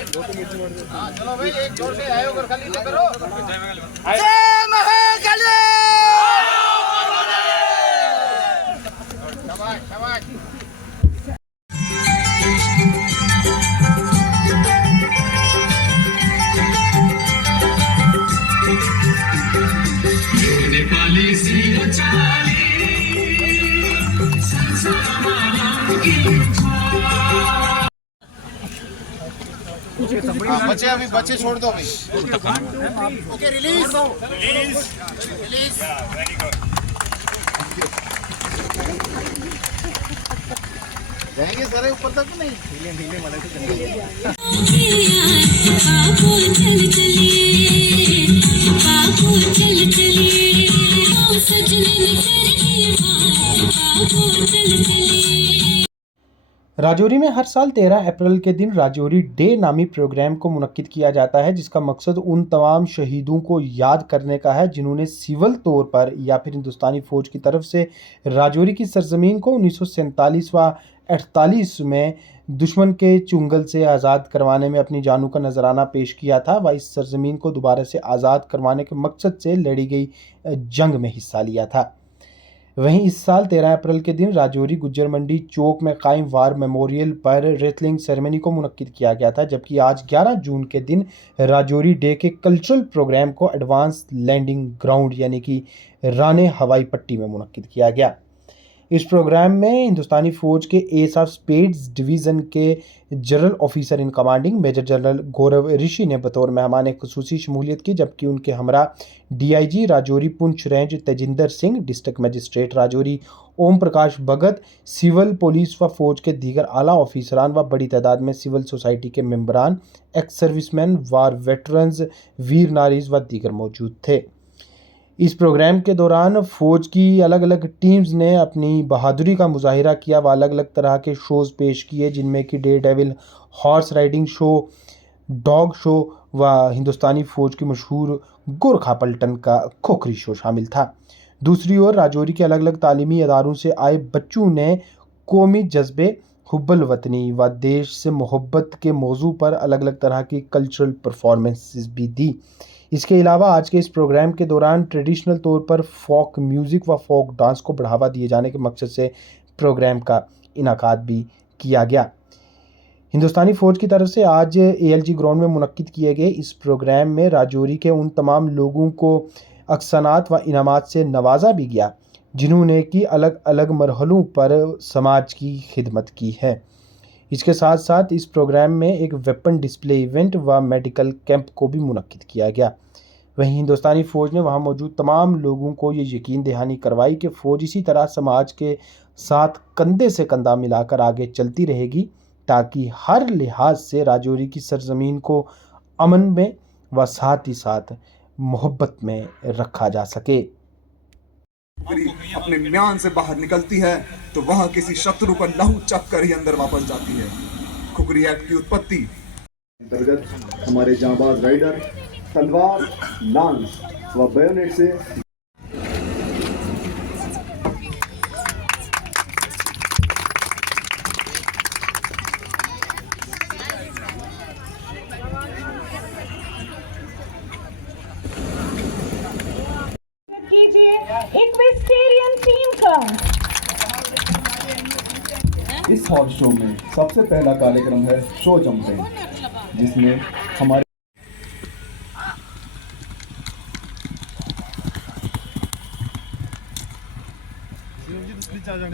चलो भाई एक जोर से आयो कर खाली ना करो। शाबाश शाबाश। नेपाली सी चाली बच्चे अभी बच्चे छोड़ दो अभी। Okay release release release. Very good. जाएंगे सारे ऊपर तक नहीं? ढीले ढीले वाले से चलेंगे। राजौरी में हर साल 13 अप्रैल के दिन राजौरी डे नामी प्रोग्राम को मुनक्किद किया जाता है, जिसका मकसद उन तमाम शहीदों को याद करने का है जिन्होंने सिविल तौर पर या फिर हिंदुस्तानी फ़ौज की तरफ से राजौरी की सरजमीन को 1947 व 48 में दुश्मन के चुंगल से आज़ाद करवाने में अपनी जानों का नजराना पेश किया था व इस सरजमीन को दोबारा से आज़ाद करवाने के मकसद से लड़ी गई जंग में हिस्सा लिया था। वहीं इस साल 13 अप्रैल के दिन राजौरी गुज्जर मंडी चौक में कायम वार मेमोरियल पर रेसलिंग सेरेमनी को मुनक्किद किया गया था, जबकि आज 11 जून के दिन राजौरी डे के कल्चरल प्रोग्राम को एडवांस लैंडिंग ग्राउंड यानी कि राने हवाई पट्टी में मुनक्किद किया गया। इस प्रोग्राम में हिंदुस्तानी फ़ौज के एस ऑफ स्पेड्स डिवीज़न के general officer in commanding major general Gaurav Rishi ने बतौर मेहमान खुसूसी शमूलियत की, जबकि उनके हमरा DIG Rajouri Poonch range Tejinder Singh, district magistrate Rajouri Om Prakash Bhagat, civil police व फौज के दीगर आला ऑफिसरान व बड़ी तादाद में सिविल सोसाइटी के मेंबरान, एक्स सर्विसमैन, वार वेटरन्स, वीर नारीज व दीगर मौजूद थे। इस प्रोग्राम के दौरान फ़ौज की अलग अलग टीम्स ने अपनी बहादुरी का मुजाहिरा किया व अलग अलग तरह के शोज़ पेश किए, जिनमें कि day devil horse riding show, dog show व हिंदुस्तानी फ़ौज की मशहूर गोरखा पलटन का खोखरी शो शामिल था। दूसरी ओर राजौरी के अलग अलग तालीमी अदारों से आए बच्चों ने कौमी जज्बे, हुब्बुल वतनी व देश से मोहब्बत के मौजू पर अलग अलग तरह की कल्चरल परफॉर्मेंसेस भी दी। इसके अलावा आज के इस प्रोग्राम के दौरान ट्रेडिशनल तौर पर फोक म्यूज़िक व फोक डांस को बढ़ावा दिए जाने के मकसद से प्रोग्राम का इनाकाद भी किया गया। हिंदुस्तानी फ़ौज की तरफ से आज एएलजी ग्राउंड में मुनक्किद किए गए इस प्रोग्राम में राजौरी के उन तमाम लोगों को अक्सनात व इनामात से नवाजा भी गया जिन्होंने कि अलग अलग मरहलों पर समाज की खिदमत की है। इसके साथ साथ इस प्रोग्राम में एक वेपन डिस्प्ले इवेंट व मेडिकल कैंप को भी मुनक्किद किया गया। वहीं हिंदुस्तानी फ़ौज ने वहां मौजूद तमाम लोगों को ये यकीन दहानी करवाई कि फ़ौज इसी तरह समाज के साथ कंधे से कंधा मिलाकर आगे चलती रहेगी ताकि हर लिहाज से राजौरी की सरजमीन को अमन में व साथ ही साथ मोहब्बत में रखा जा सके। अपने म्यान से बाहर निकलती है तो वह किसी शत्रु का लहू चख कर ही अंदर वापस जाती है। खुखरी एक्ट की उत्पत्ति अंतर्गत हमारे जांबाज राइडर तलवार, लांस व बायोनेट से इस हॉट शो में सबसे पहला कार्यक्रम है शो जंपिंग, जिसमें हमारे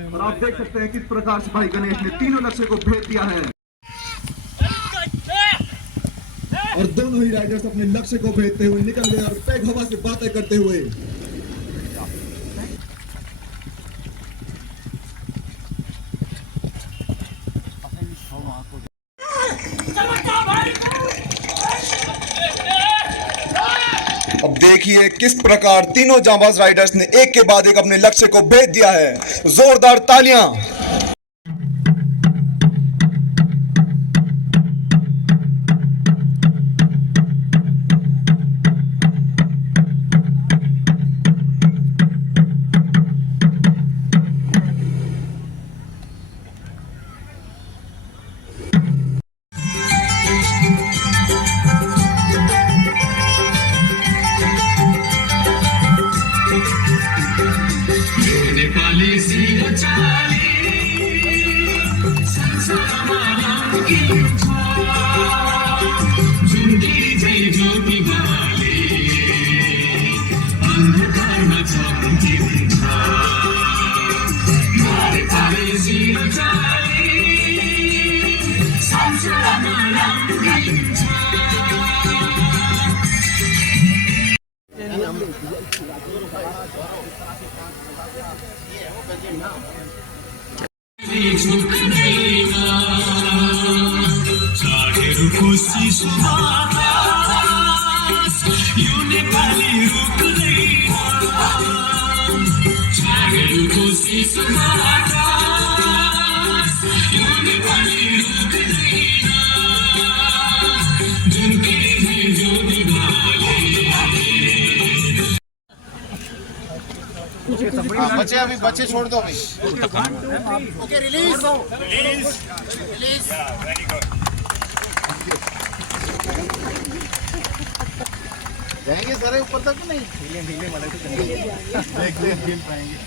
और आप देख सकते हैं किस प्रकार से भाई गणेश ने तीनों लक्ष्य को भेद दिया है और दोनों ही राइडर्स अपने लक्ष्य को भेदते हुए निकल गए और पैग हवा से बातें करते हुए अब देखिए किस प्रकार तीनों जांबाज राइडर्स ने एक के बाद एक अपने लक्ष्य को भेद दिया है। जोरदार तालियां। झुमकी जय ज्योति वाले अंधकार न झांकी दिखा मारे पारे जीरो चाले सांसरा नाम गलिंचा झुक गईना चाहे रुको शीशु आकाश यूं ने खाली रुक गईना चाहे रुको शीशु आकाश यूं ने खाली रुक गईना झुमके हैं जो दिवाले बच्चे अभी बच्चे छोड़ दो अभी okay release release release very good जाएंगे सारे ऊपर तक नहीं ढीले ढीले वाले तो देख खेल पाएंगे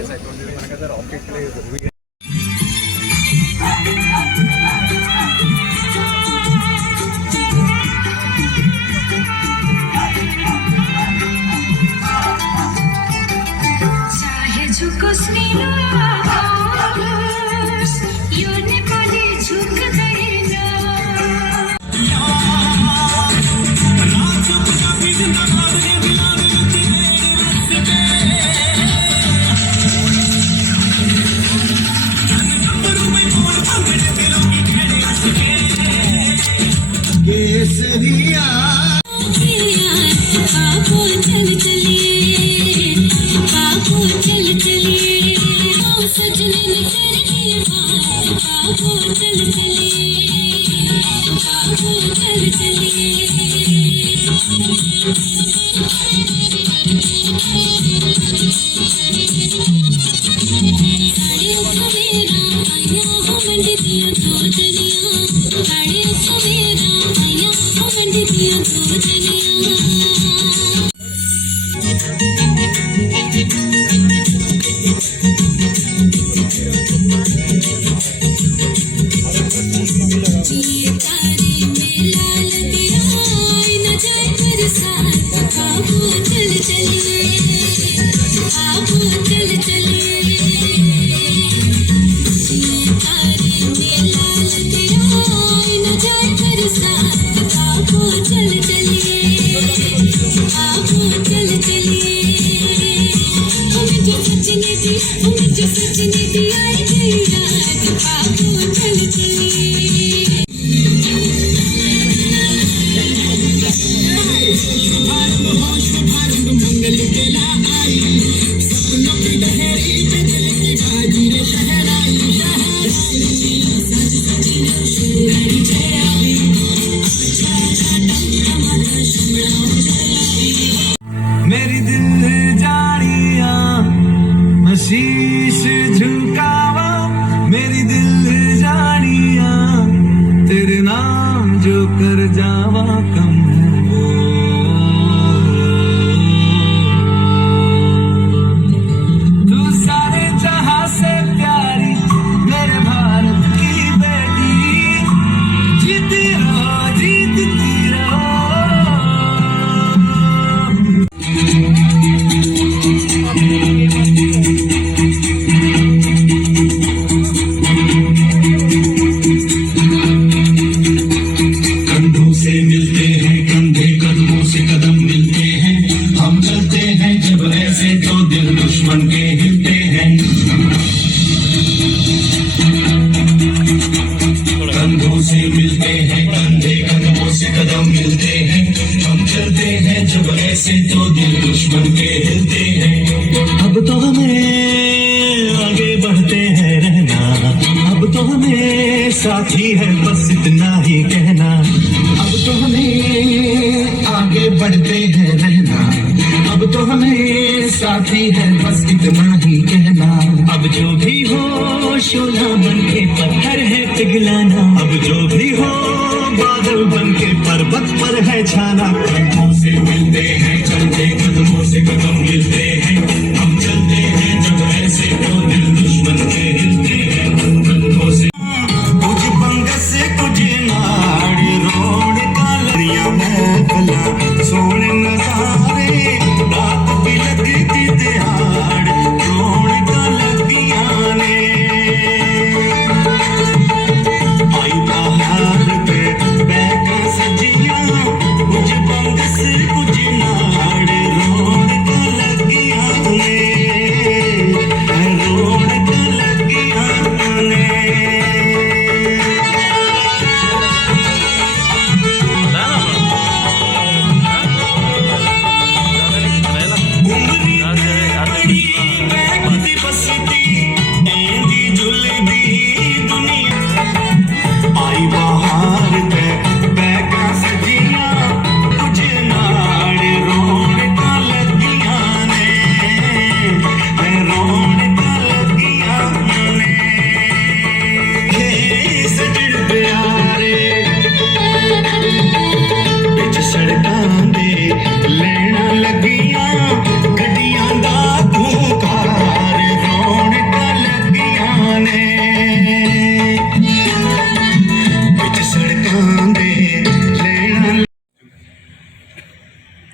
ऐसा कौन रॉकेट प्ले जरूरी है झुको स्नेहा आकाश यूं ने खाली झुक गईना केसरिया बाबू चल चलिए बाबू चल चलिए सजने ने कर दी बात बाबू चल चलिए बाबू चल चलिए साड़ियों सवेरा आया हो मंड दिया दो दनिया साड़ियों सवेरा आया हो मंड दिया दो दनिया जिए तारे में लाल दिया न जाए बरसात बाबू चल चलिए बाबू चल चलिए जिए तारे में लाल दिया न जाए बरसात बाबू चल चलिए बाबू चल चलिए हमें जो सजने दी हमें जो सजने दी आई गई रात बाबू चल चलिए मंगल बेला आई सपनों की लहरी पे दिल की बाजी रे शहराई मेरी दिल जानिया शीश झुकावा मेरी दिल जानिया तेरे नाम जो कर जावा कम है तू सारे जहां से प्यारी मेरे भारत की बेटी जीती रहो जीतती रहो कंधों से मिलते हैं कंधे कदमों से कदम मिलते हैं हम चलते हैं जब ऐसे तो दिल दुश्मन के हिलते हैं कंधों से मिलते हैं कंधे कदमों से कदम मिलते हैं हम चलते हैं जब ऐसे तो दिल दुश्मन के हिलते हैं अब तो हमें आगे बढ़ते हैं रहना अब तो हमें साथी है बस इतना ही कहना अब तो हमें आगे बढ़ते हैं रहना अब तो हमें साथी है बस इतना ही कहना अब जो भी हो शोला बन के पत्थर है पिघलाना अब जो भी हो बादल बन के पर्वत पर है छाना कंधों से मिलते हैं चलते कदमों से कदम मिलते हैं हम चलते हैं जब ऐसे तो दिल दुश्मन के हिलते हैं कंधों से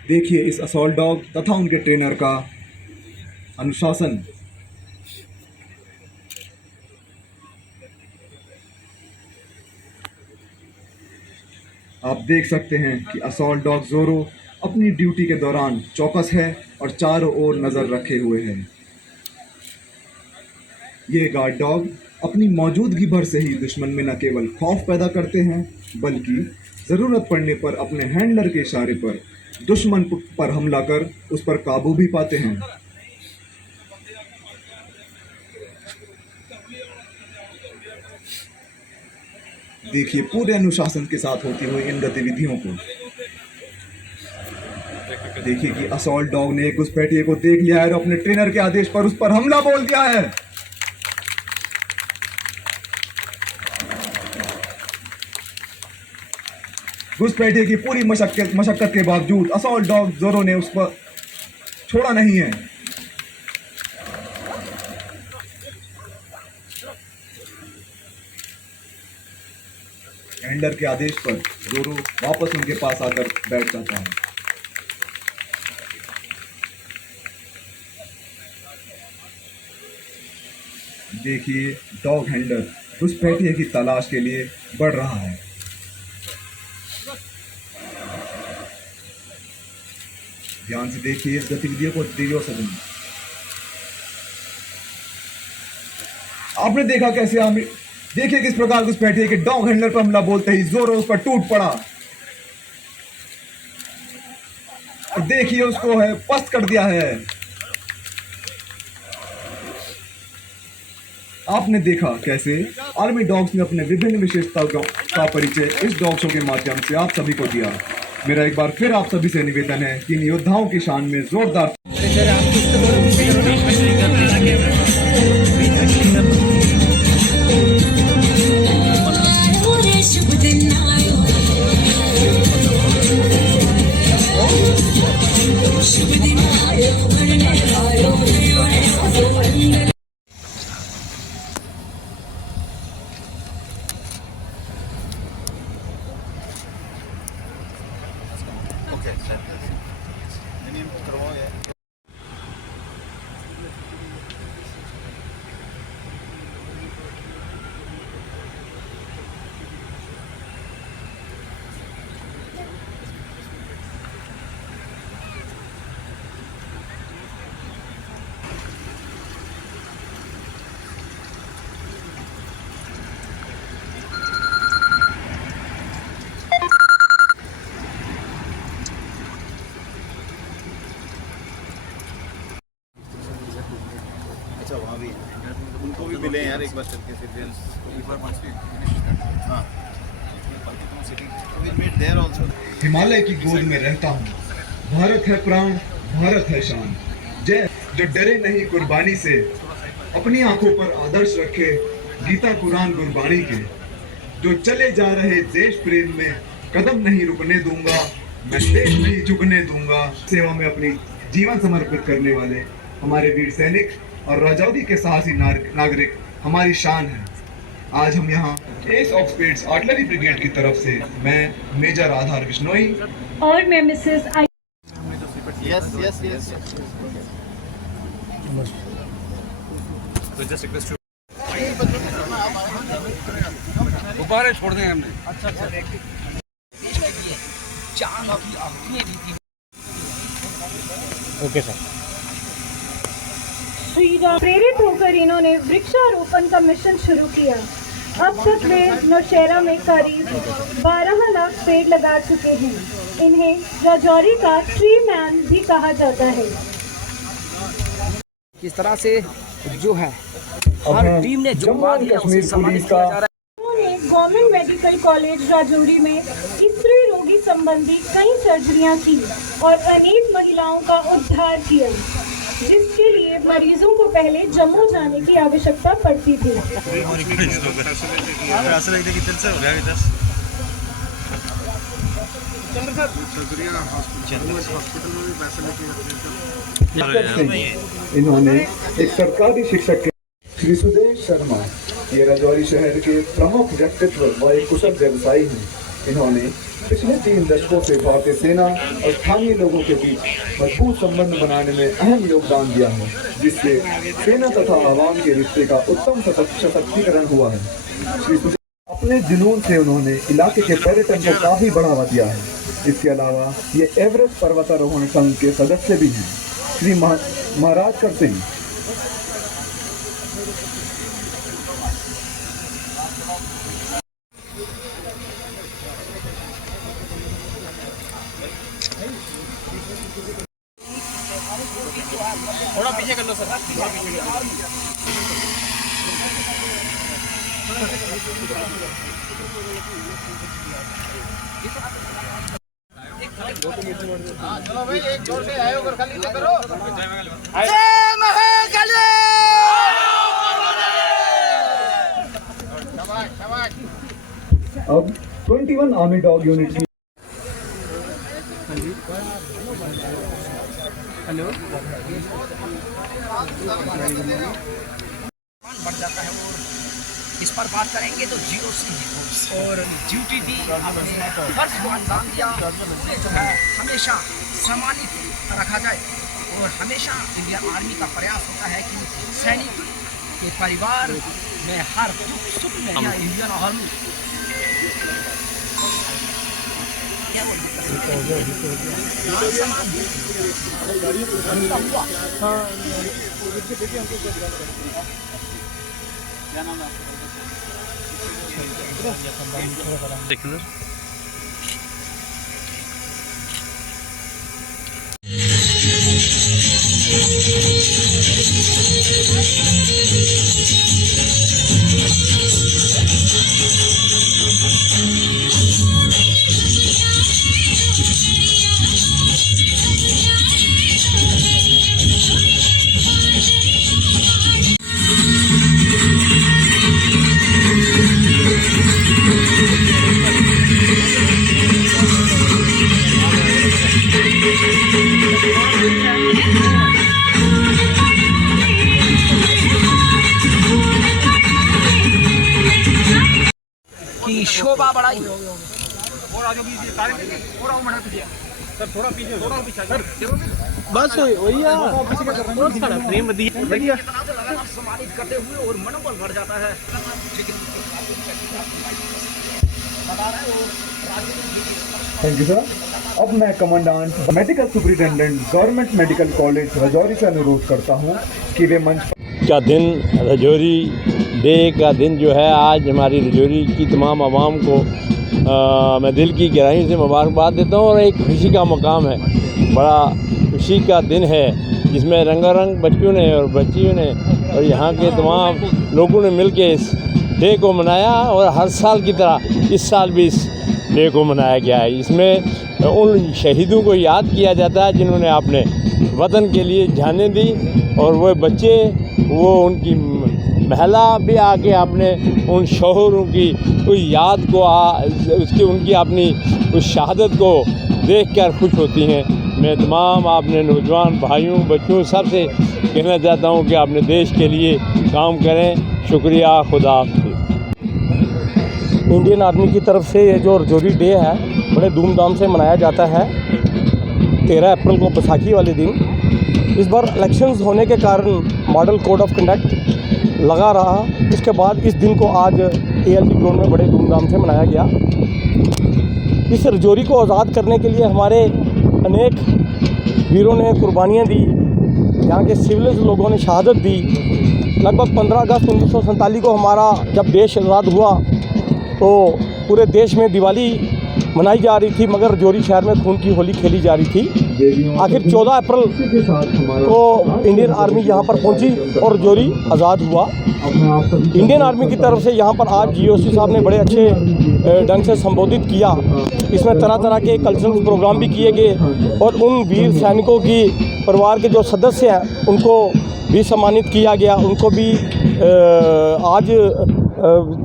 देखिए इस असॉल्ट डॉग तथा उनके ट्रेनर का अनुशासन। आप देख सकते हैं कि असॉल्ट डॉग जोरो अपनी ड्यूटी के दौरान चौकस है और चारों ओर नजर रखे हुए है। ये गार्ड डॉग अपनी मौजूदगी भर से ही दुश्मन में न केवल खौफ पैदा करते हैं बल्कि जरूरत पड़ने पर अपने हैंडलर के इशारे पर दुश्मन पर हमला कर उस पर काबू भी पाते हैं। देखिए पूरे अनुशासन के साथ होती हुई इन गतिविधियों को। देखिए कि असॉल्ट डॉग ने घुसपैठिए को देख लिया है और अपने ट्रेनर के आदेश पर उस पर हमला बोल दिया है। घुसपैठिए की पूरी मशक्कत के बावजूद असॉल्ट डॉग जोरो ने उस पर छोड़ा नहीं है। हैंडलर के आदेश पर जोरो वापस उनके पास आकर बैठ जाता है। देखिए डॉग हैंडलर घुसपैठिए की तलाश के लिए बढ़ रहा है। ध्यान से देखिए इस गतिविधियों को दिलो सजन। आपने देखा कैसे हमें देखिए किस प्रकार घुसपैठिए कि डॉग हैंडलर पर हमला बोलते ही जोरो उस पर टूट पड़ा और देखिए उसको है पस्त कर दिया है। आपने देखा कैसे आर्मी डॉग्स ने अपने विभिन्न विशेषताओं का परिचय इस डॉग शो के माध्यम से आप सभी को दिया। मेरा एक बार फिर आप सभी से निवेदन है कि इन योद्धाओं की शान में जोरदार शुभ दिन आयो, शुभ दिन आयो, भरने आयो, अंदर। अच्छा वहाँ भी उनको भी मिले यार एक बार चल के सिटीजन्स एक बार हाँ देयर आल्सो। हिमालय की गोद में रहता हूँ, भारत है प्राण, भारत है शान। जय जो डरे नहीं कुर्बानी से, अपनी आंखों पर आदर्श रखे गीता कुरान गुरबानी के। जो चले जा रहे देश प्रेम में कदम नहीं रुकने दूंगा, मैं देश नहीं झुकने दूंगा। सेवा में अपनी जीवन समर्पित करने वाले हमारे वीर सैनिक और राजौरी के साहसी नागरिक हमारी शान है। आज हम यहाँ S of spades artillery brigade की तरफ से मैं मेजर आधार बिश्नोई और मैं मिसेस आई। यस यस यस गुब्बारे छोड़ देंगे हमने। Okay sir. श्री राम प्रेरित होकर इन्होंने वृक्षारोपण का मिशन शुरू किया। अब तक वे नौशहरा में करीब 12 लाख पेड़ लगा चुके हैं। इन्हें राजौरी का ट्री मैन भी कहा जाता है। किस तरह से जो है हर टीम ने जो कश्मीर पुलिस का उन्होंने गवर्नमेंट मेडिकल कॉलेज राजौरी में स्त्री रोगी संबंधी कई सर्जरियां की और अनेक महिलाओं का उद्धार किया, जिसके लिए मरीजों को पहले जम्मू जाने की आवश्यकता पड़ती थी। इन्होंने एक सरकारी शिक्षक के श्री सुदेश शर्मा ये राजौरी शहर के प्रमुख व्यक्तित्व व एक कुशल व्यवसायी हैं। इन्होंने पिछले 3 दशकों से भारतीय सेना और स्थानीय लोगों के बीच मजबूत संबंध बनाने में अहम योगदान दिया है, जिससे सेना तथा आवाम के रिश्ते का उत्तम सशक्तिकरण हुआ है। श्री सुधीर अपने जुनून से उन्होंने इलाके के पर्यटन को काफी बढ़ावा दिया है। इसके अलावा ये एवरेस्ट पर्वतारोहण संघ के सदस्य भी हैं। श्री महाराज कर सिंह थोड़ा पीछे कर लो सर, थोड़ा पीछे कर लो। चलो भाई, एक जोर से आयो और खाली करो। जय महाकाली। शाबाश शाबाश। अब 21 आर्मी डॉग यूनिट बढ़ जाता है। और इस पर बात करेंगे तो जीरो से और ड्यूटी दी, फर्ज को अंजाम दिया, उन्हें जो है हमेशा सम्मानित रखा जाए। और हमेशा इंडियन आर्मी का प्रयास होता है कि सैनिक के परिवार में हर दुख सुख में या इंडियन आर्मी की शोभा बढ़ाई। बस वही सम्मानित करते हुए और मनोबल बढ़ जाता है। Thank you sir. अब मैं commandant medical superintendent government medical college Rajouri से अनुरोध करता हूं कि वे मंच का दिन राजौरी डे का दिन जो है, आज हमारी राजौरी की तमाम आवाम को मैं दिल की गहराई से मुबारकबाद देता हूँ। और एक खुशी का मकाम है, बड़ा खुशी का दिन है, जिसमें रंगारंग बच्चों ने और बच्चियों ने और यहाँ के तमाम लोगों ने मिलकर इस डे को मनाया। और हर साल की तरह इस साल भी इस डे को मनाया गया है। इसमें उन शहीदों को याद किया जाता है जिन्होंने अपने वतन के लिए जानें दी। और वो बच्चे, वो उनकी महिला भी आके अपने उन शोहरों की उस याद को उसकी उनकी अपनी उस शहादत को देखकर खुश होती हैं। मैं तमाम अपने नौजवान भाइयों बच्चों सब से कहना चाहता हूँ कि अपने देश के लिए काम करें। शुक्रिया, खुदा हाफ़िज़। इंडियन आर्मी की तरफ से ये जो राजौरी डे है बड़े धूमधाम से मनाया जाता है। 13 अप्रैल को बैसाखी वाले दिन। इस बार इलेक्शंस होने के कारण मॉडल कोड ऑफ कंडक्ट लगा रहा। इसके बाद इस दिन को आज ALG ग्राउंड में बड़े धूमधाम से मनाया गया। इस राजौरी को आज़ाद करने के लिए हमारे अनेक वीरों ने कुर्बानियाँ दी, यहाँ के सिविलियंस लोगों ने शहादत दी। लगभग 15 अगस्त 1947 को हमारा जब देश आज़ाद हुआ तो पूरे देश में दिवाली मनाई जा रही थी, मगर राजौरी शहर में खून की होली खेली जा रही थी। आखिर 14 अप्रैल को इंडियन आर्मी यहाँ पर पहुँची और राजौरी आज़ाद हुआ। इंडियन आर्मी की तरफ से यहाँ पर आज GOC साहब ने बड़े अच्छे ढंग से संबोधित किया। इसमें तरह तरह के कल्चरल प्रोग्राम भी किए गए और उन वीर सैनिकों की परिवार के जो सदस्य हैं उनको भी सम्मानित किया गया। उनको भी आज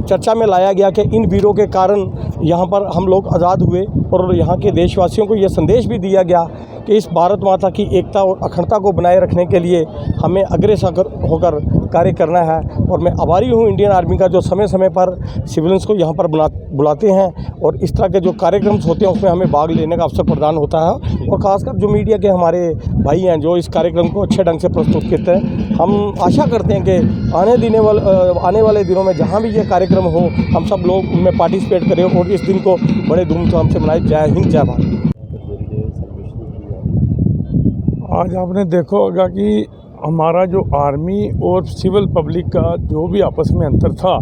चर्चा में लाया गया कि इन वीरों के कारण यहाँ पर हम लोग आज़ाद हुए। और यहाँ के देशवासियों को ये संदेश भी दिया गया कि इस भारत माता की एकता और अखंडता को बनाए रखने के लिए हमें अग्रसर होकर कार्य करना है। और मैं आभारी हूँ इंडियन आर्मी का, जो समय समय पर सिविलियंस को यहाँ पर बुलाते हैं और इस तरह के जो कार्यक्रम होते हैं उसमें हमें भाग लेने का अवसर प्रदान होता है। और ख़ासकर जो मीडिया के हमारे भाई हैं जो इस कार्यक्रम को अच्छे ढंग से प्रस्तुत करते हैं, हम आशा करते हैं कि आने वाले दिनों में जहाँ भी ये कार्यक्रम हो हम सब लोग उनमें पार्टिसिपेट करें और इस दिन को बड़े धूमधाम से मनाएं। जय हिंद, जय भारत। आज आपने देखा होगा कि हमारा जो आर्मी और सिविल पब्लिक का जो भी आपस में अंतर था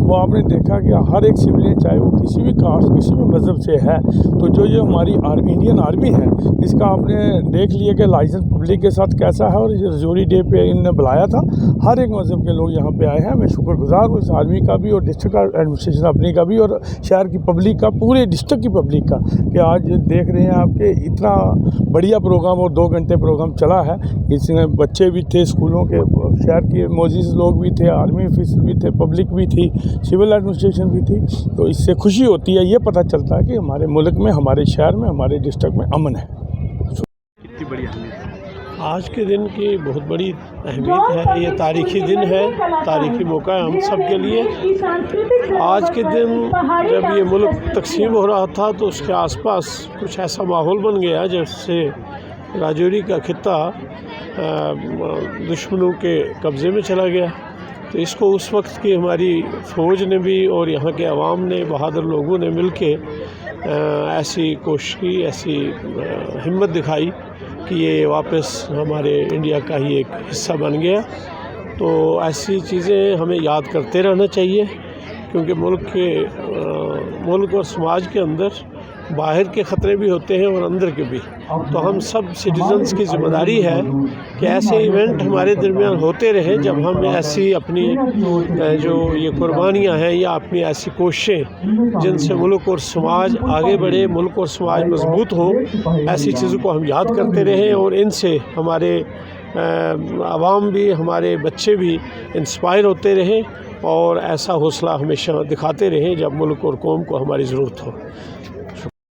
वो आपने देखा कि हर एक सिविलियन चाहे वो किसी भी कास्ट किसी भी मज़हब से है, तो जो ये हमारी इंडियन आर्मी है इसका आपने देख लिया कि लाइसेंस पब्लिक के साथ कैसा है। और ये रजौरी डे पे इन्होंने बुलाया था, हर एक मज़हब के लोग यहाँ पे आए हैं। मैं शुक्रगुजार हूँ इस आर्मी का भी और डिस्ट्रिक्ट एडमिनिस्ट्रेशन अपनी का भी और शहर की पब्लिक का, पूरे डिस्ट्रिक्ट की पब्लिक का, कि आज देख रहे हैं आपके इतना बढ़िया प्रोग्राम और 2 घंटे प्रोग्राम चला है। इसमें बच्चे भी थे, स्कूलों के शहर के मोजिज़ लोग भी थे, आर्मी ऑफिसर भी थे, पब्लिक भी थी, सिविल एडमिनिस्ट्रेशन भी थी। तो इससे खुशी होती है, ये पता चलता है कि हमारे मुल्क में, हमारे शहर में, हमारे डिस्ट्रिक्ट में अमन है। कितनी बड़ी अहमियत आज के दिन की, बहुत बड़ी अहमियत है। ये तारीख़ी दिन है, तारीख़ी मौका है हम सब के लिए। आज के दिन जब ये मुल्क तकसीम हो रहा था तो उसके आसपास कुछ ऐसा माहौल बन गया जिससे राजौरी का खित्ता दुश्मनों के कब्ज़े में चला गया। तो इसको उस वक्त की हमारी फ़ौज ने भी और यहाँ के अवाम ने, बहादुर लोगों ने मिल के ऐसी कोशिश की, ऐसी हिम्मत दिखाई कि ये वापस हमारे इंडिया का ही एक हिस्सा बन गया। तो ऐसी चीज़ें हमें याद करते रहना चाहिए, क्योंकि मुल्क और समाज के अंदर बाहर के ख़तरे भी होते हैं और अंदर के भी। तो हम सब सिटीजन्स की ज़िम्मेदारी है कि ऐसे इवेंट हमारे दरमियान होते रहे, जब हम ऐसी अपनी जो ये कुर्बानियाँ हैं या अपनी ऐसी कोशिशें जिनसे मुल्क और समाज आगे बढ़े, मुल्क और समाज मजबूत हो, ऐसी चीज़ों को हम याद करते रहें और इनसे हमारे आवाम भी, हमारे बच्चे भी इंस्पायर होते रहें और ऐसा हौसला हमेशा दिखाते रहें जब मुल्क और कौम को हमारी ज़रूरत हो।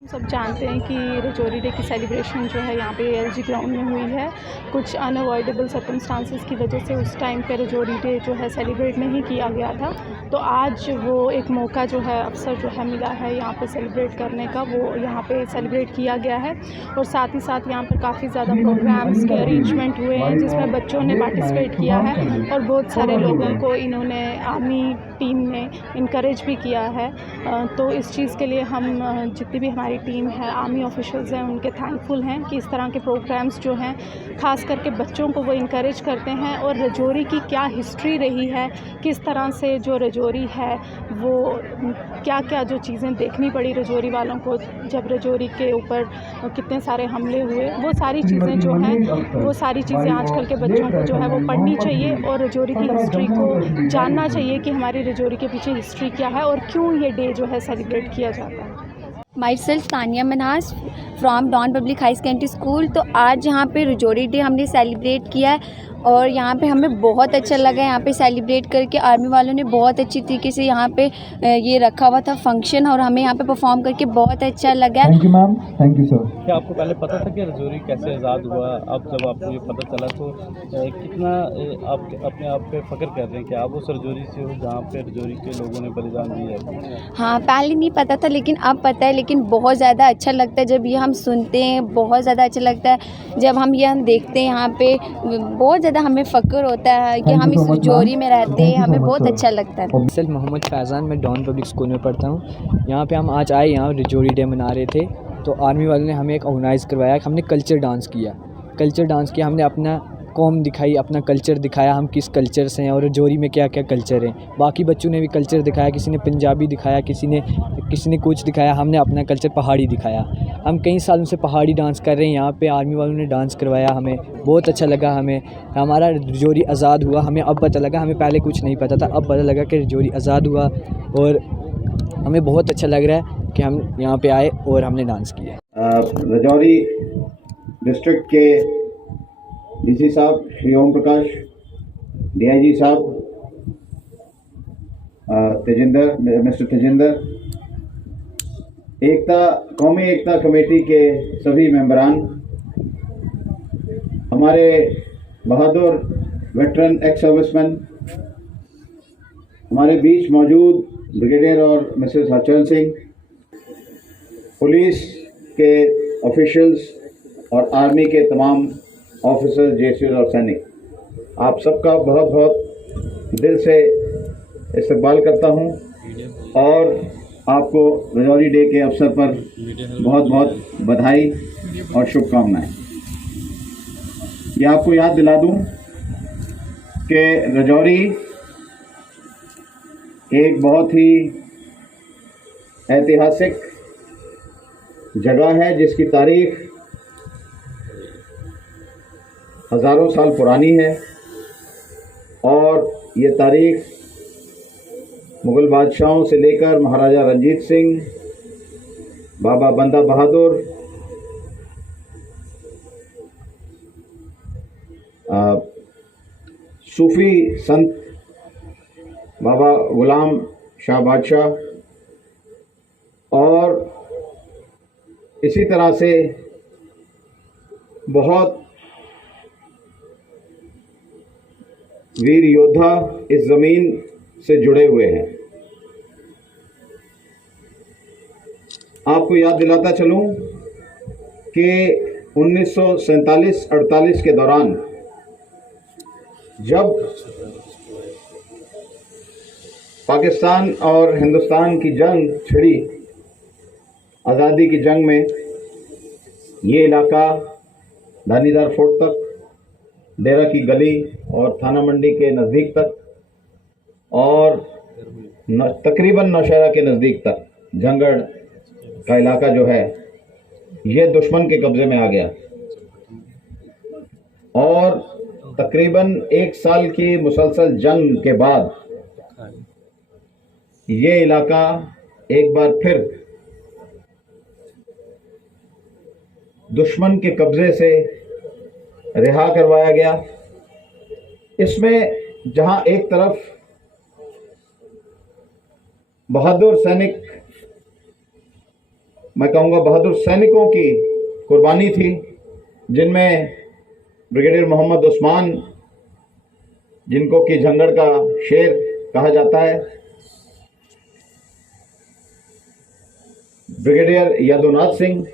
सब जानते हैं कि रजौरी डे की सेलिब्रेशन जो है यहाँ पे एलजी ग्राउंड में हुई है। कुछ अनअवॉइडेबल सर्कमस्टांसेस की वजह से उस टाइम पे रजौरी डे जो है सेलिब्रेट नहीं किया गया था। तो आज वो एक मौका जो है, अवसर जो है मिला है यहाँ पे सेलिब्रेट करने का, वो यहाँ पे सेलिब्रेट किया गया है। और साथ ही साथ यहाँ पर काफ़ी ज़्यादा प्रोग्राम्स के अरेंजमेंट हुए हैं जिसमें बच्चों ने पार्टिसिपेट किया है और बहुत सारे लोगों को इन्होंने आर्मी टीम ने इनकरेज भी किया है। तो इस चीज़ के लिए हम जितनी भी हमारी टीम है, आर्मी ऑफिशियल्स हैं, उनके थैंकफुल हैं कि इस तरह के प्रोग्राम्स जो हैं ख़ास करके बच्चों को वो इनकरेज करते हैं। और रजौरी की क्या हिस्ट्री रही है, किस तरह से जो रजौरी है वो क्या क्या जो चीज़ें देखनी पड़ी रजौरी वालों को जब रजौरी के ऊपर कितने सारे हमले हुए, वो सारी चीज़ें जो हैं, वो सारी चीज़ें आजकल के बच्चों को जो है वो पढ़नी चाहिए और रजौरी की हिस्ट्री को जानना चाहिए कि हमारी रजौरी के पीछे हिस्ट्री क्या है और क्यों ये डे जो है सेलिब्रेट किया जाता है। Myself Tania Manas from Don public high secondary school. तो आज यहाँ पे रजौरी डे हमने सेलिब्रेट किया है और यहाँ पे हमें बहुत अच्छा लगा। यहाँ पे सेलिब्रेट करके आर्मी वालों ने बहुत अच्छी तरीके से यहाँ पे ये रखा हुआ था फंक्शन और हमें यहाँ पे परफॉर्म करके बहुत अच्छा लगा। Thank you ma'am, thank you sir. क्या आपको पहले पता था कि रजौरी कैसे आज़ाद हुआ? अब जब आपको ये पता चला तो कितना आप अपने आप पे फ़ख्र कर रहे हैं कि आप उस रजौरी से हो जहाँ पे रजौरी के लोगों ने बलिदान दिया है? हाँ, पहले नहीं पता था लेकिन अब पता है। लेकिन बहुत ज़्यादा अच्छा लगता है जब ये हम सुनते हैं, बहुत ज़्यादा अच्छा लगता है जब हम ये देखते हैं। यहाँ पे बहुत ज़्यादा हमें फ़ख्र होता है कि हम इस रजौरी में रहते हैं, हमें बहुत अच्छा लगता है। सिर्फ मोहम्मद फैज़ान, मैं डॉन पब्लिक स्कूल में पढ़ता हूँ। यहाँ पे हम आज आए, यहाँ रजौरी डे मना रहे थे तो आर्मी वालों ने हमें एक ऑर्गेनाइज़ करवाया। हमने कल्चर डांस किया, हमने अपना कौम दिखाई, अपना कल्चर दिखाया, हम किस कल्चर से हैं और रजौरी में क्या क्या कल्चर हैं। बाकी बच्चों ने भी कल्चर दिखाया, किसी ने पंजाबी दिखाया, किसी ने कुछ दिखाया, हमने अपना कल्चर पहाड़ी दिखाया। हम कई सालों से पहाड़ी डांस कर रहे हैं, यहाँ पे आर्मी वालों ने डांस करवाया, हमें बहुत अच्छा लगा। हमारा रजौरी आज़ाद हुआ, हमें अब पता लगा, हमें पहले कुछ नहीं पता था, अब पता लगा कि रजौरी आज़ाद हुआ और हमें बहुत अच्छा लग रहा है कि हम यहाँ पे आए और हमने डांस किया। रजौरी डिस्ट्रिक्ट के डीसी साहब श्री ओम प्रकाश, डीआईजी साहब मिस्टर तेजिंदर, कौमी एकता कमेटी के सभी मेंबरान, हमारे बहादुर वेटरन एक्स सर्विसमैन हमारे बीच मौजूद ब्रिगेडियर और मिसेस हरचरण सिंह, पुलिस के ऑफिशियल्स और आर्मी के तमाम ऑफिसर्स, जेसीओ और सैनिक, आप सबका बहुत बहुत दिल से इस्तकबाल करता हूं और आपको रजौरी डे के अवसर पर बहुत बहुत बधाई और शुभकामनाएं। ये आपको याद दिला दूं कि रजौरी एक बहुत ही ऐतिहासिक जगह है जिसकी तारीख हज़ारों साल पुरानी है और ये तारीख मुग़ल बादशाहों से लेकर महाराजा रंजीत सिंह, बाबा बंदा बहादुर, सूफ़ी संत बाबा गुलाम शाह बादशाह और इसी तरह से बहुत वीर योद्धा इस ज़मीन से जुड़े हुए हैं। आपको याद दिलाता चलूं कि 1947-48 के दौरान जब पाकिस्तान और हिंदुस्तान की जंग छिड़ी, आज़ादी की जंग में ये इलाका धानीदार फोर्ट तक, डेरा की गली और थाना मंडी के नज़दीक तक और तकरीबन नौशहरा के नज़दीक तक जंगड़ का इलाका जो है ये दुश्मन के कब्ज़े में आ गया और तकरीबन 1 साल की मुसलसल जंग के बाद ये इलाका एक बार फिर दुश्मन के कब्ज़े से रिहा करवाया गया। इसमें जहां एक तरफ बहादुर सैनिक, मैं कहूँगा बहादुर सैनिकों की कुर्बानी थी, जिनमें ब्रिगेडियर मोहम्मद उस्मान, जिनको कि झंगड़ का शेर कहा जाता है, ब्रिगेडियर यादवनाथ सिंह,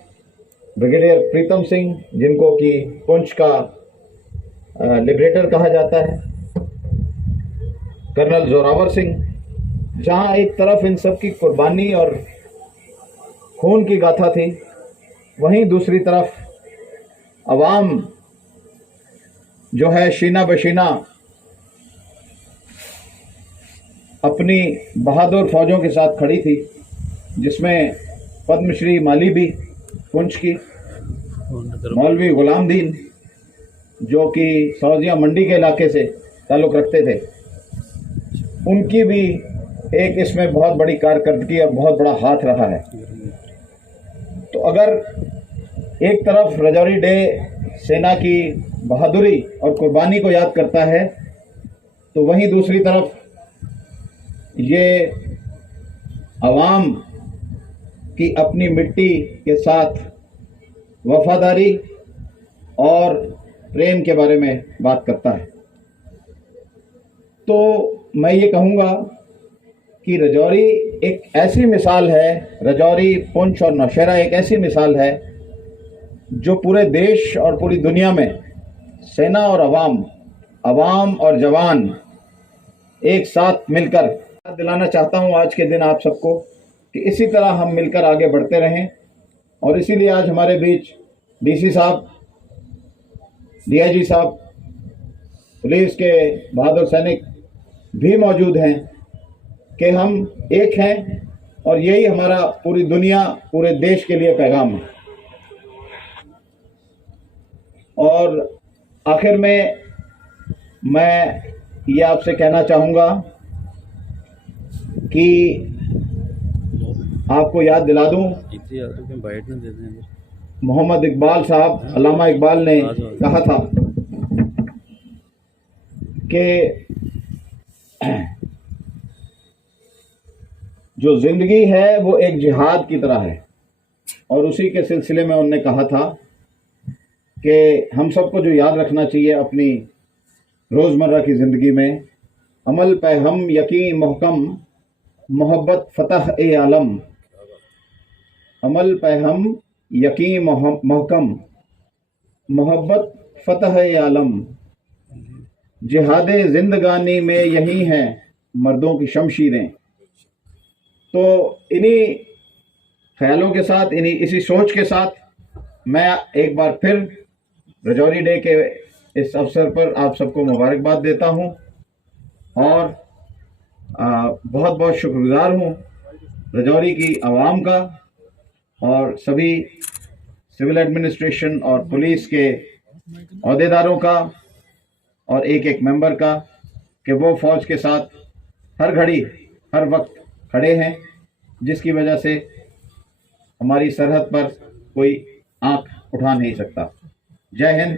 ब्रिगेडियर प्रीतम सिंह, जिनको कि पुंछ का लिबरेटर कहा जाता है, कर्नल जोरावर सिंह, जहां एक तरफ इन सब की कुर्बानी और खून की गाथा थी, वहीं दूसरी तरफ अवाम जो है शीना बशीना अपनी बहादुर फौजों के साथ खड़ी थी, जिसमें पद्मश्री माली भी पुंछ की, मौलवी गुलाम दीन जो कि सौजिया मंडी के इलाके से ताल्लुक़ रखते थे, उनकी भी एक इसमें बहुत बड़ी कारकर्दगी और बहुत बड़ा हाथ रहा है। तो अगर एक तरफ रजौरी डे सेना की बहादुरी और कुर्बानी को याद करता है, तो वहीं दूसरी तरफ ये अवाम की अपनी मिट्टी के साथ वफादारी और प्रेम के बारे में बात करता है। तो मैं ये कहूँगा कि रजौरी एक ऐसी मिसाल है, रजौरी, पुंछ और नौशहरा एक ऐसी मिसाल है जो पूरे देश और पूरी दुनिया में सेना और अवाम और जवान एक साथ मिलकर दिलाना चाहता हूँ आज के दिन आप सबको कि इसी तरह हम मिलकर आगे बढ़ते रहें। और इसीलिए आज हमारे बीच डीसी साहब, डीआईजी साहब, पुलिस के बहादुर सैनिक भी मौजूद हैं कि हम एक हैं और यही हमारा पूरी दुनिया, पूरे देश के लिए पैगाम है। और आखिर में मैं ये आपसे कहना चाहूँगा कि आपको याद दिला दूं, मोहम्मद इकबाल साहब, अल्लामा इकबाल ने कहा था कि जो जिंदगी है वो एक जिहाद की तरह है, और उसी के सिलसिले में उन्होंने कहा था कि हम सबको जो याद रखना चाहिए अपनी रोज़मर्रा की ज़िंदगी में, अमल पे हम यकीन महकम, मोहब्बत फ़तह ए आलम। अमल पे हम यकीन महकम, मोहब्बत फ़तह ए आलम। जिहादे ज़िंदगानी में यही हैं मर्दों की शमशीरें। तो इन्हीं ख्यालों के साथ, इसी सोच के साथ मैं एक बार फिर रजौरी डे के इस अवसर पर आप सबको मुबारकबाद देता हूं और बहुत बहुत शुक्रगुजार हूं रजौरी की आवाम का और सभी सिविल एडमिनिस्ट्रेशन और पुलिस के अहदेदारों का और एक एक मेंबर का कि वो फ़ौज के साथ हर घड़ी हर वक्त खड़े हैं, जिसकी वजह से हमारी सरहद पर कोई आंख उठा नहीं सकता। जय हिंद,